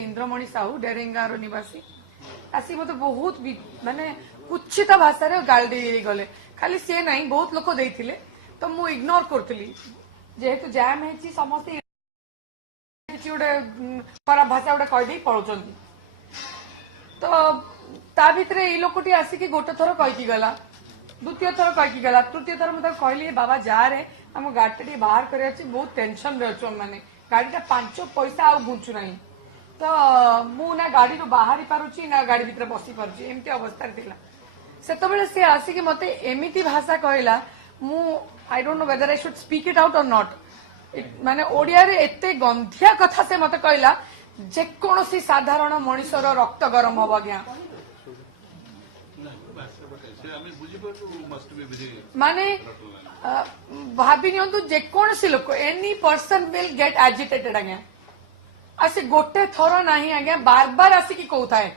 इंद्रमणि साहू डेरेंगार निवासी आसी मत बहुत माने कुछित भाषा गाल दे गले खाली सी ना बहुत लोक देते तो मु इग्नोर करी जेहेतु जाम है समस्ते गोटे खराब भाषा गोटे कहीदे पलाउं तो ता भीतर ये लोकटी आसिक गोटे थर कहीकि गला द्वितीय थर कहीकि गला तृतीय थर मुझे कहली बाबा जा रे आम गाड़ी बाहर कर बहुत टेंशन रे अच्छे मैंने गाड़ीटा 5 पैसा आ घुंचु ना तो मु ना गाड़ी बाहरी पारुची ना गाड़ी भीतर बसी पारुची एमती अवस्था से सी आसिक मत एमती भाषा कहला मु I don't know whether I should speak it out और नॉट माने ओडिया रे एते गंधिया कथा से मत कहला जेकोसी साधारण मनीषर रक्त गरम हम आज्ञा माने भाभी नियंतु जेकोसी लोक any person will get agitated आज्ञा आसी गोटे थर नहीं आज्ञा बार बार आसिक कहू थाए।